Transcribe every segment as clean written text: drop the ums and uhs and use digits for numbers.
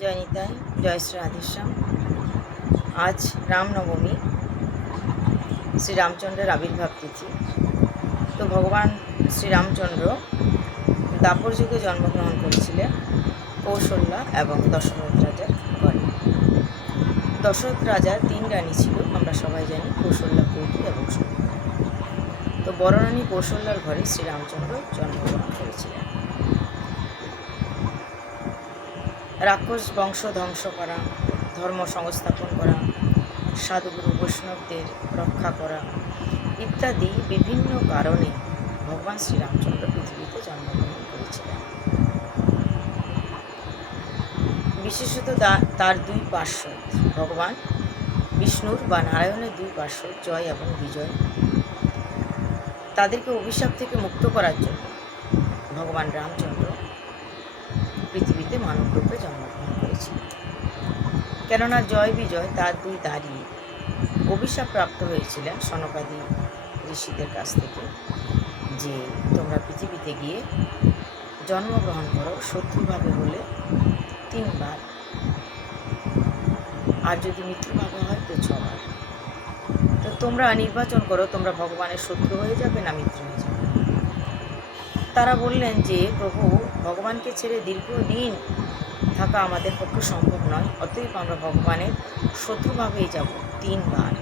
জয় নিতাই, জয় শ্রী রাধেশ্যাম। আজ রামনবমী, শ্রীরামচন্দ্রের আবির্ভাব তিথি। তো ভগবান শ্রীরামচন্দ্র দাপর যুগে জন্মগ্রহণ করেছিলেন কৌশল্যা এবং দশরথ রাজার ঘরে। দশরথ রাজার 3 রানী ছিল, আমরা সবাই জানি, কৌশল্যা, কৈকেয়ী এবং সুমিত্রা। তো বড় রানী কৌশল্যার ঘরে শ্রীরামচন্দ্র জন্মগ্রহণ করেছিলেন। রাক্ষস বংশ ধ্বংস করা, ধর্ম সংস্থাপন করা, সাধুগুরু বৈষ্ণবদের রক্ষা করা ইত্যাদি বিভিন্ন কারণে ভগবান শ্রীরামচন্দ্র পৃথিবীতে জন্মগ্রহণ করেছিলেন। বিশেষত তার 2 পার্শ্বদ, ভগবান বিষ্ণুর বা নারায়ণের 2 পার্শ্বদ জয় এবং বিজয়, তাদেরকে অভিশাপ থেকে মুক্ত করার জন্য ভগবান রামচন্দ্র পৃথিবীতে মানবরূপে জন্মগ্রহণ করেছিলেন। কেননা জয় বিজয় তার 2 দাঁড়িয়ে অভিশাপ প্রাপ্ত হয়েছিলেন সনকাদি ঋষিদের কাছ থেকে, যে তোমরা পৃথিবীতে গিয়ে জন্মগ্রহণ করো, শত্রুভাবে হলে 3 বার, আর যদি মিত্রভাবে হয় তো 6 বার। তো তোমরা নির্বাচন করো, তোমরা ভগবানের শত্রু হয়ে যাবে না মিত্র হয়ে যাবে। তারা বললেন যে প্রভু, ভগবানকে ছেড়ে দীর্ঘদিন থাকা আমাদের পক্ষে সম্ভব নয়, অতএব আমরা ভগবানের শত্রুভাবেই যাব 3 বার।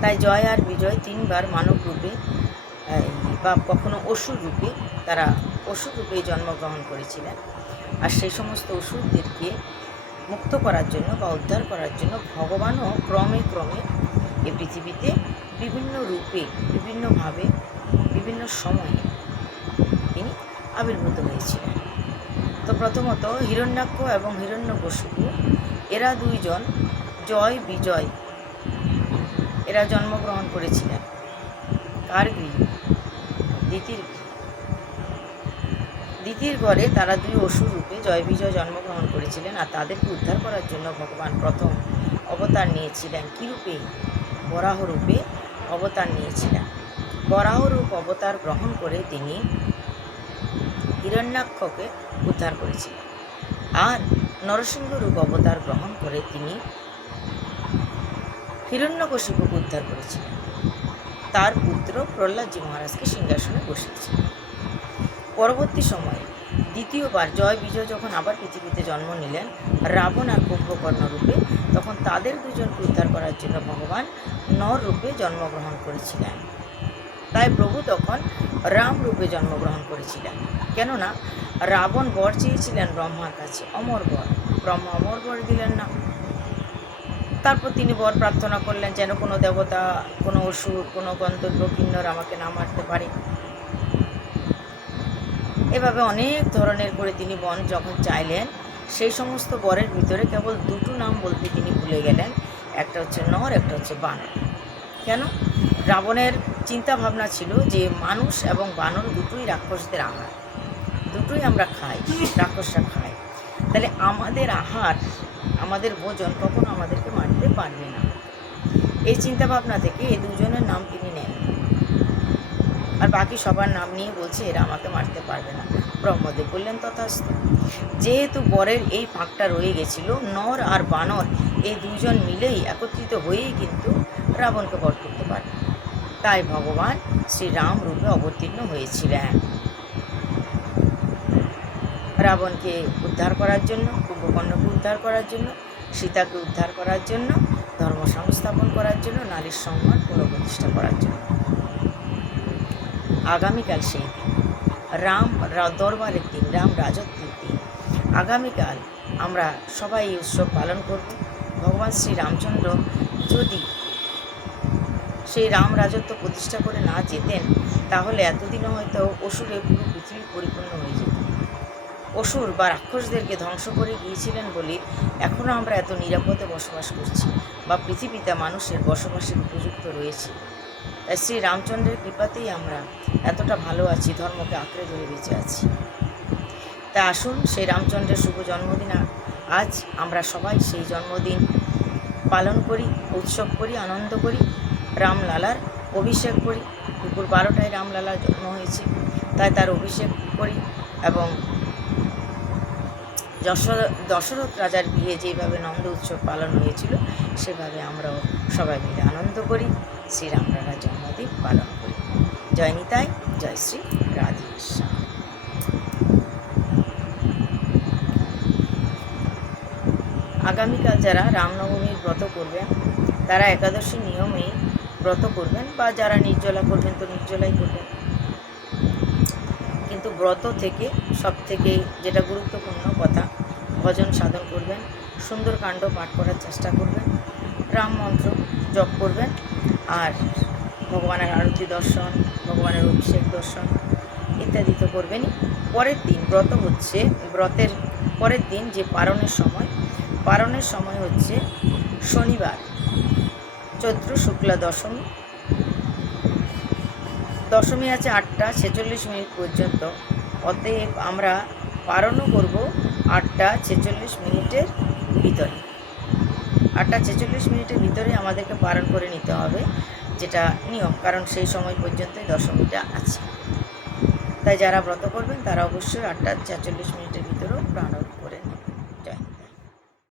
তাই জয় আর বিজয় 3 বার মানব রূপে বা কখনো অসুর রূপে, তারা অসুর রূপে জন্মগ্রহণ করেছিলেন। আর সেই সমস্ত অসুরদেরকে মুক্ত করার জন্য বা উদ্ধার করার জন্য ভগবানও ক্রমে ক্রমে এ পৃথিবীতে বিভিন্ন রূপে, বিভিন্নভাবে, বিভিন্ন সময়ে তিনি আবির্ভূত হয়েছিলেন। তো প্রথমত হিরণ্যাক্ষ এবং হিরণ্যকশিপু, এরা 2 জন জয় বিজয়, এরা জন্মগ্রহণ করেছিলেন কার গৃহে? দ্বিতীয় ঘরে তারা 2 অসুর রূপে জয় বিজয় জন্মগ্রহণ করেছিলেন। আর তাদেরকে উদ্ধার করার জন্য ভগবান প্রথম অবতার নিয়েছিলেন কী রূপে? বরাহ রূপে অবতার নিয়েছিলেন। বরাহ রূপ অবতার গ্রহণ করে তিনি হিরণ্যাক্ষকে উদ্ধার করেছিলেন। আর নরসিংহ রূপ অবতার গ্রহণ করে তিনি হিরণ্যকশিপুকে উদ্ধার করেছিলেন। তার পুত্র প্রহ্লাদজি মহারাজকে সিংহাসনে বসিয়েছিলেন। পরবর্তী সময়ে দ্বিতীয়বার জয় বিজয় যখন আবার পৃথিবীতে জন্ম নিলেন রাবণ আর কুম্ভকর্ণ রূপে, তখন তাদের 2 জনকে উদ্ধার করার জন্য ভগবান নর রূপে জন্মগ্রহণ করেছিলেন। তাই প্রভু তখন রাম রূপে জন্মগ্রহণ করেছিলেন। কেননা রাবণ বর চেয়েছিলেন ব্রহ্মার কাছে, অমর বর, ব্রহ্মা অমর বর দিলেন না। তারপর তিনি বর প্রার্থনা করলেন যেন কোনো দেবতা, কোনো অসুর, কোনো গন্ধর্ব, কিন্নর আমাকে না মারতে পারে। এভাবে অনেক ধরনের করে তিনি বন যখন চাইলেন, সেই সমস্ত বরের ভিতরে কেবল 2টো নাম বলতে তিনি ভুলে গেলেন, একটা হচ্ছে নর, একটা হচ্ছে বানর। কেন? রাবণের চিন্তা ভাবনা ছিল যে মানুষ এবং বানর দুটোই রাক্ষসদের আহার, দুটোই আমরা খাই, রাক্ষসরা খায়, তাহলে আমাদের আহার, আমাদের ভোজন কখনো আমাদেরকে মারতে পারবে না। এই চিন্তা ভাবনা থেকে এই 2 জনের নাম তিনি নেন, আর বাকি সবার নাম নিয়ে বলছে এরা আমাকে মারতে পারবে না। ব্রহ্মদেব বললেন তথাস্তু। যেহেতু বরের এই ফাঁকটা রয়ে গেছিল, নর আর বানর এই 2 জন মিলেই একত্রিত হয়েই কিন্তু রাবণকে বধ করতে পারে, তাই ভগবান শ্রীরাম রূপে অবতীর্ণ হয়েছিলেন রাবণকে উদ্ধার করার জন্য, কুম্ভকর্ণকে উদ্ধার করার জন্য, সীতাকে উদ্ধার করার জন্য, ধর্ম সংস্থাপন করার জন্য, নারীর সম্মান পুনঃপ্রতিষ্ঠা করার জন্য। আগামীকাল সেই দিন, রাম দরবারের দিন, রাম রাজত্বের দিন। আগামীকাল আমরা সবাই এই উৎসব পালন করব। ভগবান শ্রী রামচন্দ্র যদি সেই রাম রাজত্ব প্রতিষ্ঠা করে না যেতেন, তাহলে এতদিনও হয়তো অসুরে পুরো পৃথিবী পরিপূর্ণ হয়ে যেত। অসুর বা রাক্ষসদেরকে ধ্বংস করে গিয়েছিলেন বলে এখনও আমরা এত নিরাপদে বসবাস করছি, বা পৃথিবীতে মানুষের বসবাসের উপযুক্ত রয়েছে। তাই শ্রী রামচন্দ্রের কৃপাতেই আমরা এতটা ভালো আছি, ধর্মকে আঁকড়ে ধরে বেঁচে আছি। তাই আসুন সেই রামচন্দ্রের শুভ জন্মদিন আজ আমরা সবাই সেই জন্মদিন পালন করি, উৎসব করি, আনন্দ করি, রামলালার অভিষেক করি। দুপুর 12টায় রামলালার জন্ম হয়েছে, তাই তার অভিষেক করি এবং দশরথ রাজার বিয়ে যেভাবে নন্দ উৎসব পালন হয়েছিল, সেভাবে আমরাও সবাই মিলে আনন্দ করি, শ্রীরামলালার জন্মদিন পালন করি। জয় নিতাই, জয় শ্রী রাধেশ্যাম। আগামীকাল যারা রামনবমীর ব্রত করবেন তারা একাদশী নিয়মেই ব্রত করবেন, বা যারা নির্জলা করবেন তো নির্জলাই করবেন। কিন্তু ব্রত থেকে সব থেকে যেটা গুরুত্বপূর্ণ কথা, ভজন সাধন করবেন, সুন্দরকাণ্ড পাঠ করার চেষ্টা করবেন, রাম মন্ত্র জপ করবেন, আর ভগবানের আরতি দর্শন, ভগবানের অভিষেক দর্শন ইত্যাদি তো করবেনই। পরের দিন ব্রত হচ্ছে, ব্রতের পরের দিন যে পারণের সময় হচ্ছে শনিবার, চৈত্র শুক্লা দশমী। দশমী আছে 8টা 46 মিনিট পর্যন্ত। অতএব আমরা পারণও করব 8টা 46 মিনিটের ভিতরে। 8টা 46 মিনিটের ভিতরে আমাদেরকে পারণ করে নিতে হবে, যেটা নিয়ম, কারণ সেই সময় পর্যন্তই দশমীটা আছে। তাই যারা ব্রত করবেন তারা অবশ্যই 8টা 46 মিনিটের ভিতরেও পালন করে নেবেন।